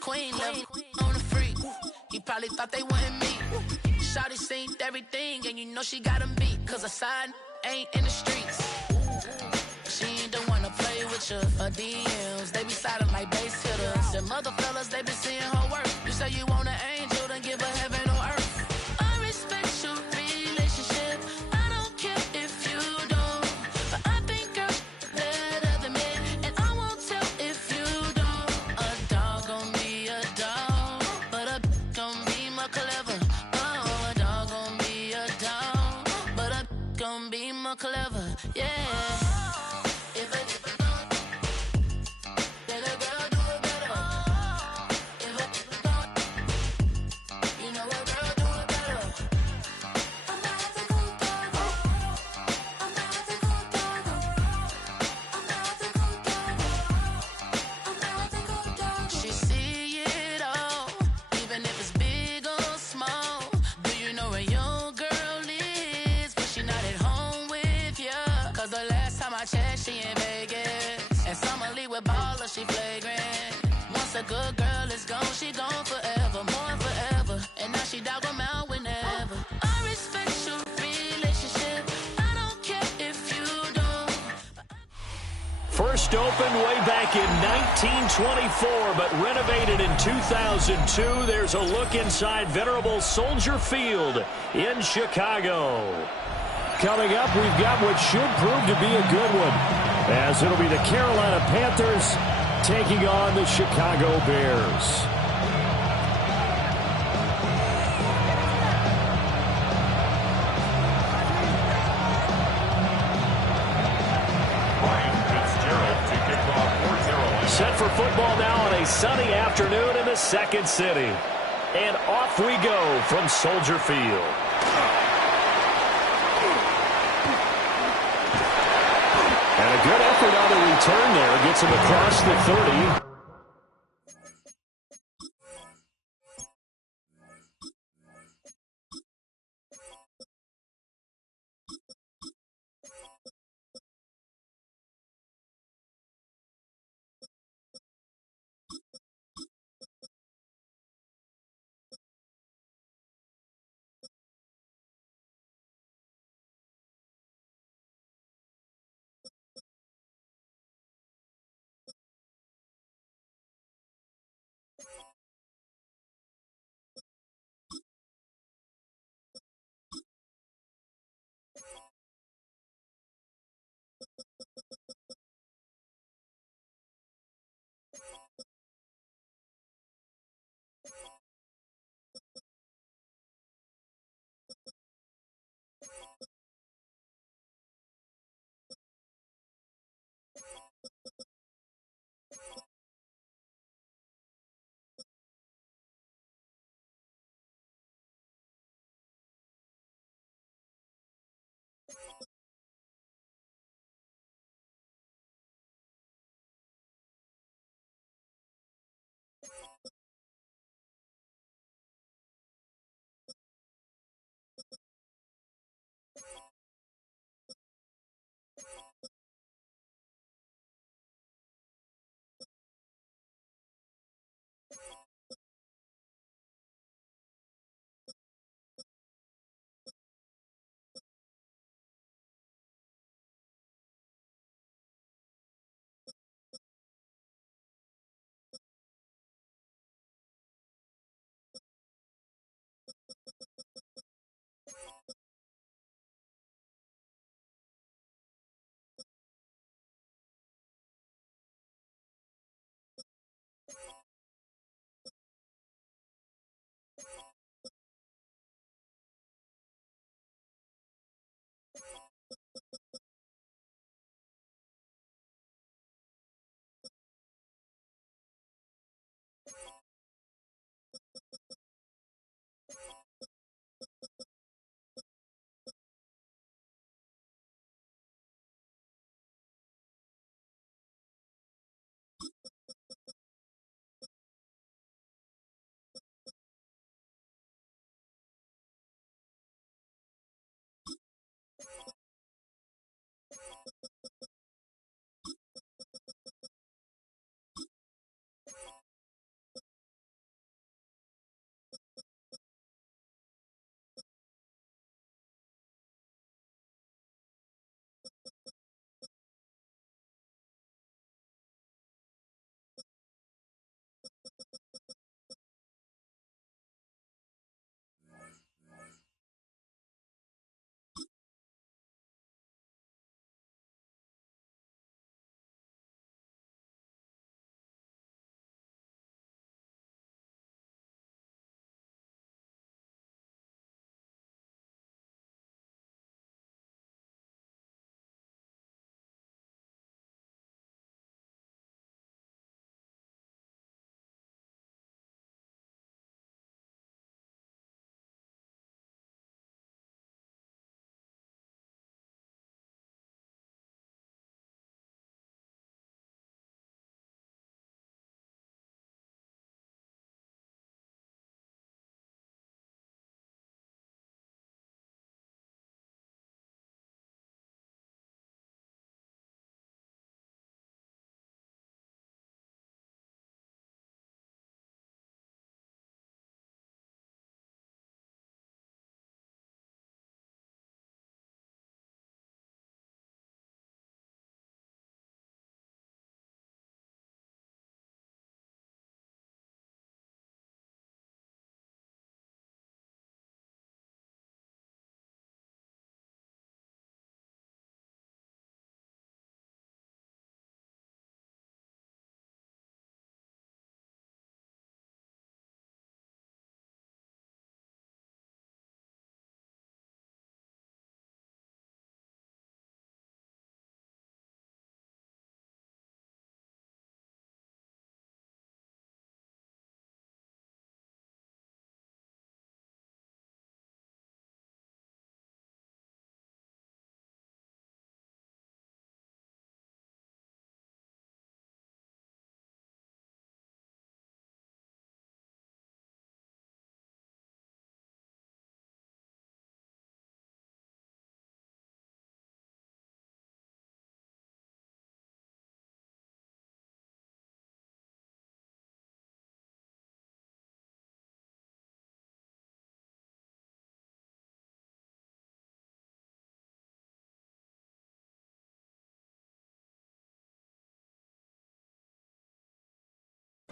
queen level on the freak. He probably thought they wouldn't meet. Shawty seen everything, and you know she got him beat. Cause a side ain't in the streets. She ain't the one to play with you. Her DMs, they be sliding like base hitters. Them other fellas, they been seeing her work. You say you want an angel, then give her heaven or earth. I respect your relationship. I don't care if you don't. But I think girls better than men. And I won't tell if you don't. A dog gon' be a dog, but a gon' be more clever. Oh, a dog gon' be a dog, but a gon' be more clever. Yeah. She in Vegas, and summer leave with baller, she flagrant. Once a good girl is gone, she gone forever, more forever. And now she dog 'em out whenever. I respect your relationship. I don't care if you don't. First opened way back in 1924, but renovated in 2002. There's a look inside venerable Soldier Field in Chicago. Coming up, we've got what should prove to be a good one, as it'll be the Carolina Panthers taking on the Chicago Bears. Set for football now on a sunny afternoon in the second city. And off we go from Soldier Field. And a good effort on the return there. Gets him across the 30.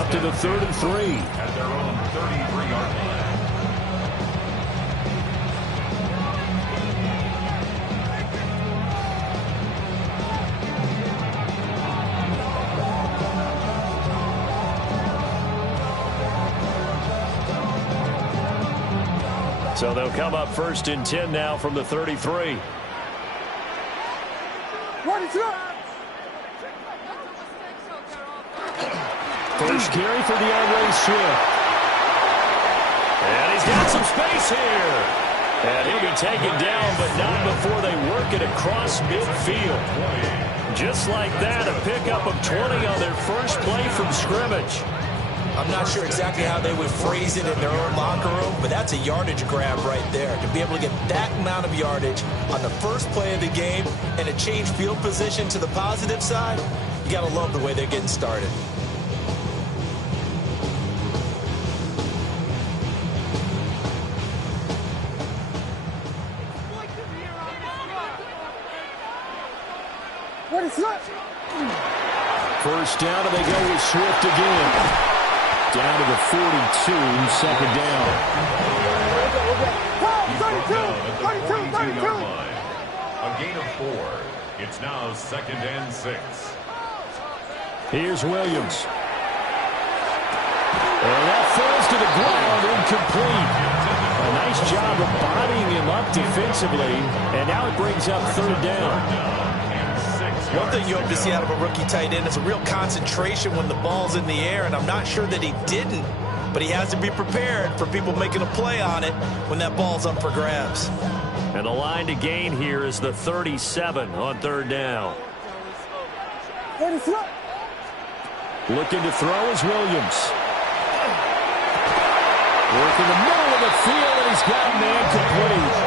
Up to the 3rd and 3. At their own 33-yard line. So they'll come up 1st and 10 now from the 33. First carry for the Andre Swift. And he's got some space here. And he'll be taken down, but not before they work it across midfield. Just like that, a pickup of 20 on their first play from scrimmage. I'm not sure exactly how they would phrase it in their own locker room, but that's a yardage grab right there. To be able to get that amount of yardage on the first play of the game and a change field position to the positive side, you got to love the way they're getting started. First down, and they go with Swift again. Down to the 42, 2nd down. A gain of 4. It's now 2nd and 6. Here's Williams. And that falls to the ground, incomplete. A nice job of bodying him up defensively, and now it brings up 3rd down. One thing you hope to see out of a rookie tight end is a real concentration when the ball's in the air, and I'm not sure that he didn't, but he has to be prepared for people making a play on it when that ball's up for grabs. And the line to gain here is the 37 on 3rd down. Looking to throw is Williams. Working the middle of the field, and he's got man complete.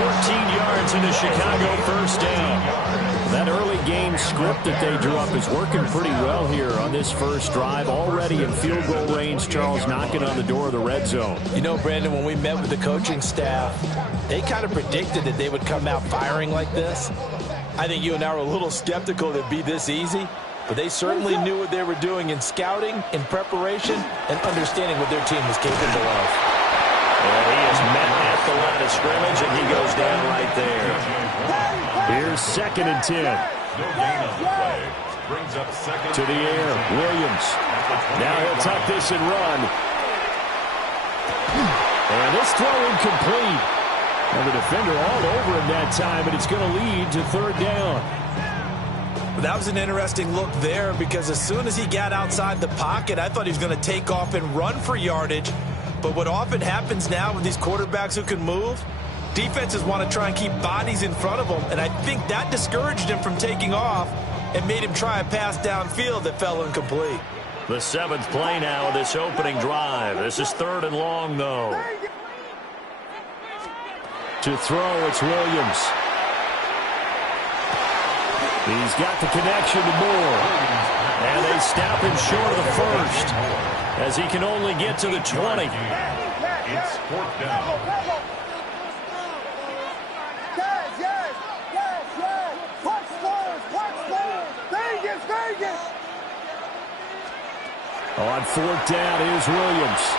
14 yards into Chicago, 1st down. That early game script that they drew up is working pretty well here on this first drive. Already in field goal range, Charles knocking on the door of the red zone. You know, Brandon, when we met with the coaching staff, they kind of predicted that they would come out firing like this. I think you and I were a little skeptical that it'd be this easy, but they certainly knew what they were doing in scouting, in preparation, and understanding what their team was capable of. And he is met at the line of scrimmage, and he goes down right there. Here's 2nd and 10. No gain on the play. Brings up 2nd. To the air, Williams. Now he'll tuck this and run. And this throw incomplete. And the defender all over him that time, but it's going to lead to 3rd down. That was an interesting look there because as soon as he got outside the pocket, I thought he was going to take off and run for yardage. But what often happens now with these quarterbacks who can move, defenses want to try and keep bodies in front of them, and I think that discouraged him from taking off and made him try a pass downfield that fell incomplete. The 7th play now of this opening drive. This is 3rd and long, though. To throw, it's Williams. He's got the connection to Moore. And they stop him short of the 1st as he can only get to the 20. It's 4th down. On 4th down, here's Williams.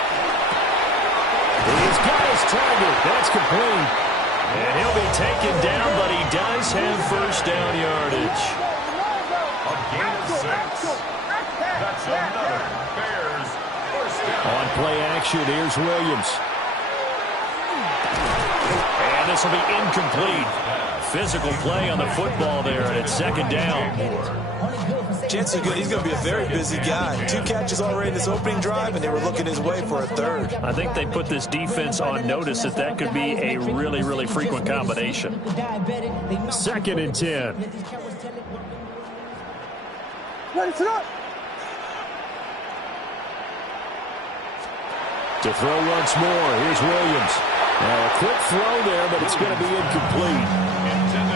He's got his target. That's complete. And he'll be taken down, but he does have 1st down yardage. A gain of 6. That's another Bears 1st down. On play action, here's Williams. And this will be incomplete. Physical play on the football there, and it's 2nd down. Chances are good he's going to be a very busy guy. 2 catches already in this opening drive, and they were looking his way for a 3rd. I think they put this defense on notice that could be a really, really frequent combination. 2nd and 10. To throw once more, here's Williams. Now a quick throw there, but it's going to be incomplete.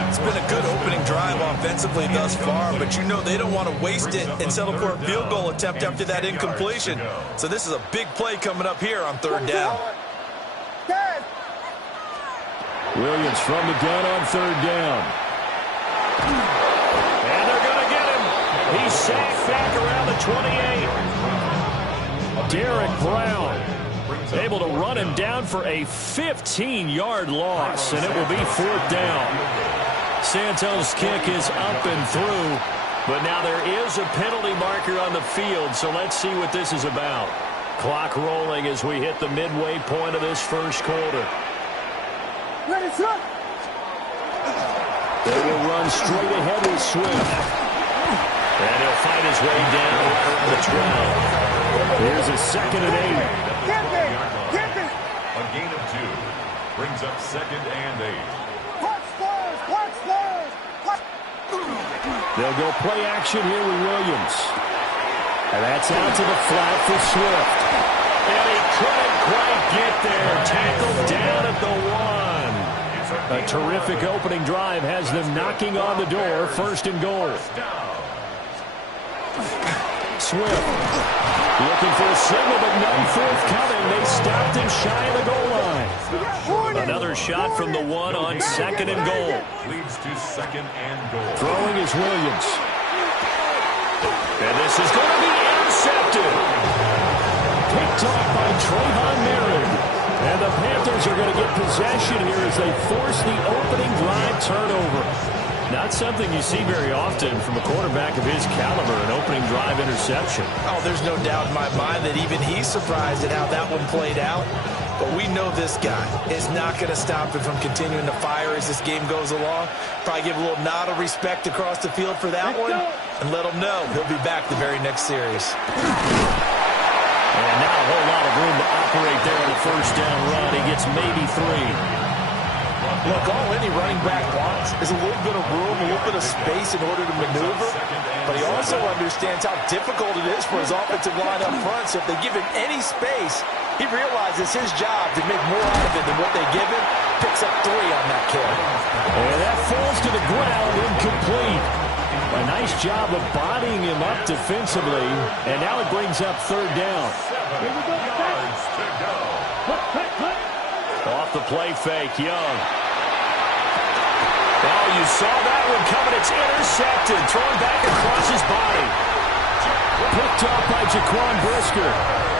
It's been a good opening drive offensively thus far, but you know they don't want to waste it and settle for a field goal attempt after that incompletion. So this is a big play coming up here on 3rd down. Williams from the gun on 3rd down. And they're going to get him. He's sacked back around the 28. Derek Brown. Able to run him down for a 15-yard loss, and it will be 4th down. Santos' kick is up and through, but now there is a penalty marker on the field, so let's see what this is about. Clock rolling as we hit the midway point of this first quarter. Ready, set. They will run straight ahead with Swift. And he'll fight his way down right around the 12. Here's a 2nd and 8. A gain of 2 brings up 2nd and 8. They'll go play action here with Williams. And that's out to the flat for Swift. And he couldn't quite get there. Tackled down at the 1. A terrific opening drive has them knocking on the door. 1st and goal. Swift looking for a signal, but none forthcoming. They stopped him shy of the goal line. Another shot from the 1 on 2nd and goal. Leads to 2nd and goal. Throwing is Williams. And this is going to be intercepted. Picked off by Trayvon Merritt. And the Panthers are going to get possession here as they force the opening drive turnover. Not something you see very often from a quarterback of his caliber, an opening drive interception. Oh, there's no doubt in my mind that even he's surprised at how that one played out. But we know this guy is not going to stop him from continuing to fire as this game goes along. Probably give a little nod of respect across the field for that one and let him know he'll be back the very next series. And not a whole lot of room to operate there on the 1st down run. He gets maybe 3. Look, all any running back wants is a little bit of room, a little bit of space in order to maneuver. But he also understands how difficult it is for his offensive line up front. So if they give him any space, he realizes his job to make more out of it than what they give him. Picks up 3 on that carry. And that falls to the ground, incomplete. A nice job of bodying him up defensively. And now it brings up 3rd down. 7 yards to go. Off the play fake, Young. Oh, you saw that one coming. It's intercepted. Thrown back across his body. Picked off by Jaquan Brisker.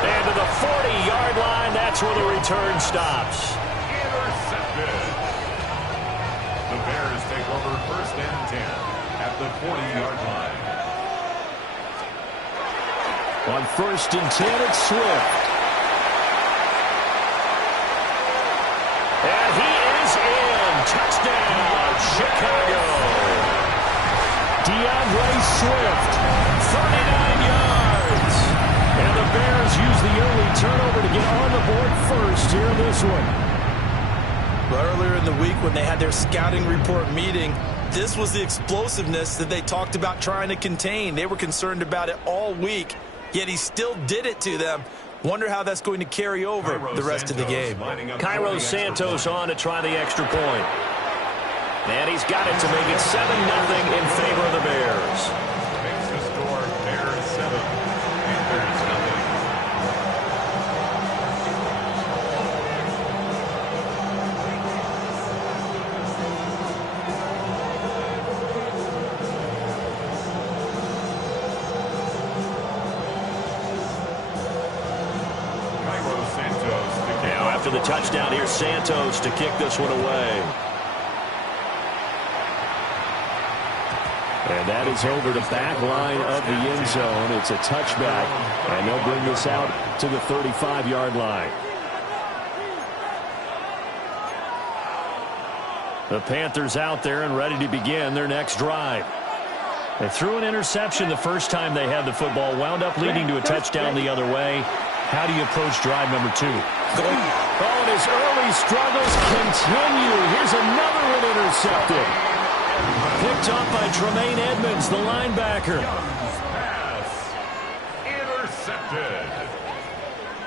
And to the 40-yard line, that's where the return stops. Intercepted. The Bears take over 1st and 10 at the 40-yard line. On 1st and 10, it's Swift. And he is in. Touchdown, Chicago. DeAndre Swift, 39 yards. And the Bears use the early turnover to get on the board first here in this one. Well, earlier in the week when they had their scouting report meeting, this was the explosiveness that they talked about trying to contain. They were concerned about it all week, yet he still did it to them. Wonder how that's going to carry over the rest of the game. Cairo Santos on to try the extra point. And he's got it to make it 7-0 in favor of the Bears. Makes the score Bears 7, Panthers 0. After the touchdown, here's Santos to kick this one away. And that is over the back line of the end zone. It's a touchback, and they'll bring this out to the 35-yard line. The Panthers out there and ready to begin their next drive. They threw an interception the first time they had the football, wound up leading to a touchdown the other way. How do you approach drive number 2? Oh, and his early struggles continue. Here's another one intercepted. Picked off by Tremaine Edmonds, the linebacker. Pass. Intercepted.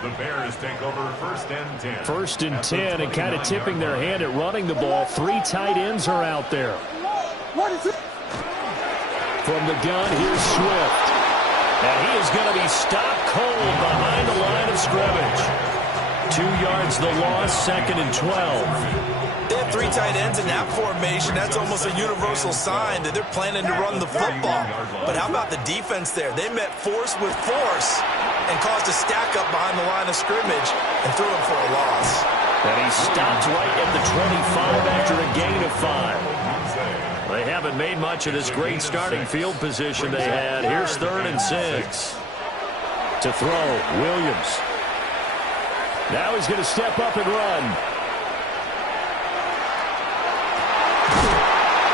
The Bears take over 1st and 10. 1st and 10, and kind of tipping their hand at running the ball. 3 tight ends are out there. From the gun, here's Swift. And he is going to be stopped cold behind the line of scrimmage. 2 yards the loss, 2nd and 12. They have 3 tight ends in that formation. That's almost a universal sign that they're planning to run the football. But how about the defense there? They met force with force and caused a stack up behind the line of scrimmage and threw him for a loss. And he stopped right at the 25 after a gain of 5. They haven't made much of this great starting field position they had. Here's 3rd and 6. To throw, Williams. Now he's going to step up and run.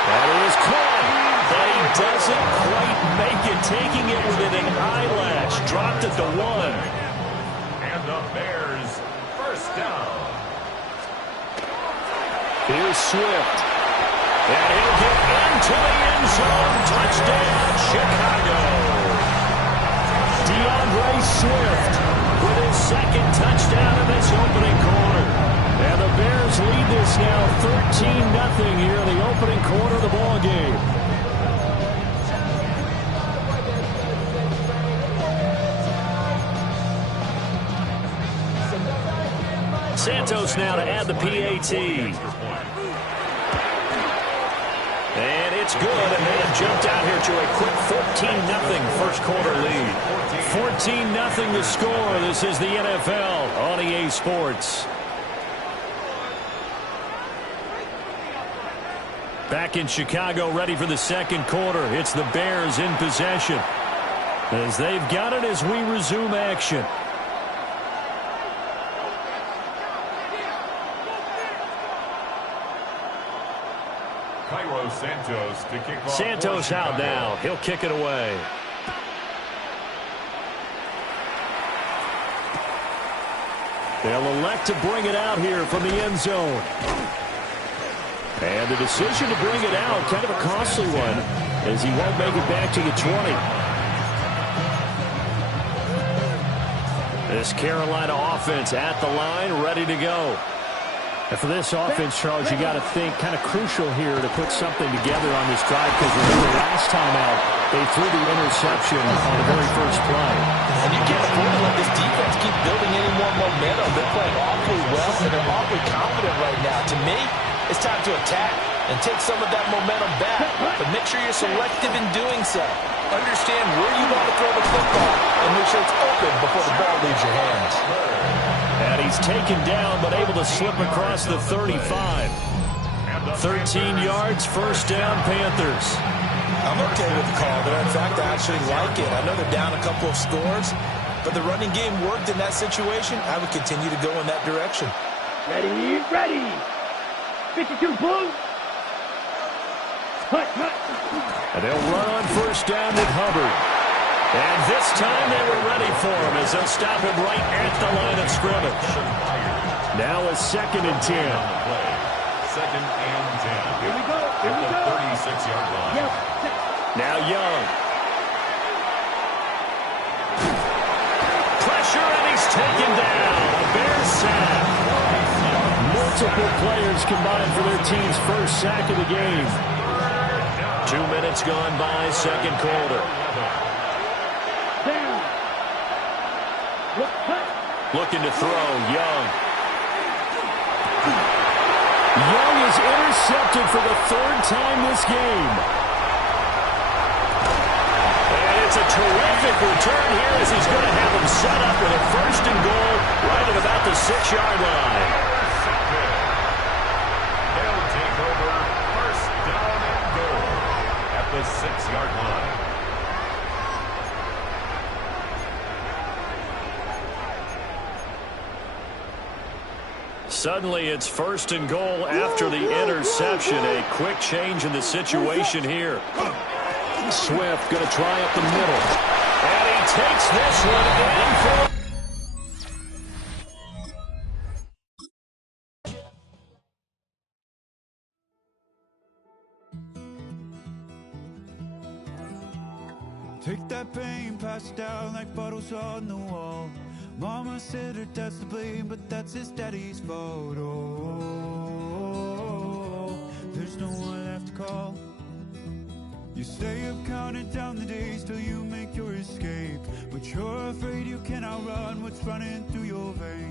That is caught, but he doesn't quite make it, taking it within an eyelash. Dropped at the 1. And the Bears, first down. Here's Swift. And he'll get into the end zone. Touchdown, Chicago. DeAndre Swift with his 2nd touchdown in this opening quarter. And the Bears lead this now 13-0 here in the opening quarter of the ball game. Santos now to add the PAT. And it's good, and they have jumped out here to a quick 14-0 first quarter lead. 14-0 the score. This is the NFL on EA Sports. Back in Chicago, ready for the 2nd quarter. It's the Bears in possession as they've got it as we resume action. Santos to kick off. Santos out now. He'll kick it away. They'll elect to bring it out here from the end zone. And the decision to bring it out, kind of a costly one, as he won't make it back to the 20. This Carolina offense at the line, ready to go. And for this offense, Charles, you got to think kind of crucial here to put something together on this drive, because remember last time out, they threw the interception on the very first play. And you can't afford to let this defense keep building any more momentum. They're playing awfully well, and they're awfully confident right now. To me, it's time to attack and take some of that momentum back. But make sure you're selective in doing so. Understand where you want to throw the football and make sure it's open before the ball leaves your hands. And he's taken down, but able to slip across the 35. 13 yards, first down, Panthers. I'm okay with the call there. In fact, I actually like it. I know they're down a couple of scores, but the running game worked in that situation. I would continue to go in that direction. Ready, ready. 52 Bulls. And they'll run on first down with Hubbard. And this time they were ready for him as they'll stop him right at the line of scrimmage. Now a 2nd and 10. 2nd and 10. Here we go. At the 36-yard line. Yep. Now Young. Pressure, and he's taken down. A Bears sack. Multiple players combined for their team's first sack of the game. 2 minutes gone by, 2nd quarter. Looking to throw, Young. Young is intercepted for the 3rd time this game. And it's a terrific return here as he's going to have him set up with a 1st and goal right at about the 6-yard line. They'll take over 1st down and goal at the 6-yard line. Suddenly it's 1st and goal after the interception. A quick change in the situation here. Swift going to try up the middle. And he takes this one in for... Take that pain, pass it down like bottles on the wall. Mama said her dad's to blame, but that's his daddy's fault. Oh, there's no one left to call. You stay up counting down the days till you make your escape, but you're afraid you cannot run what's running through your veins.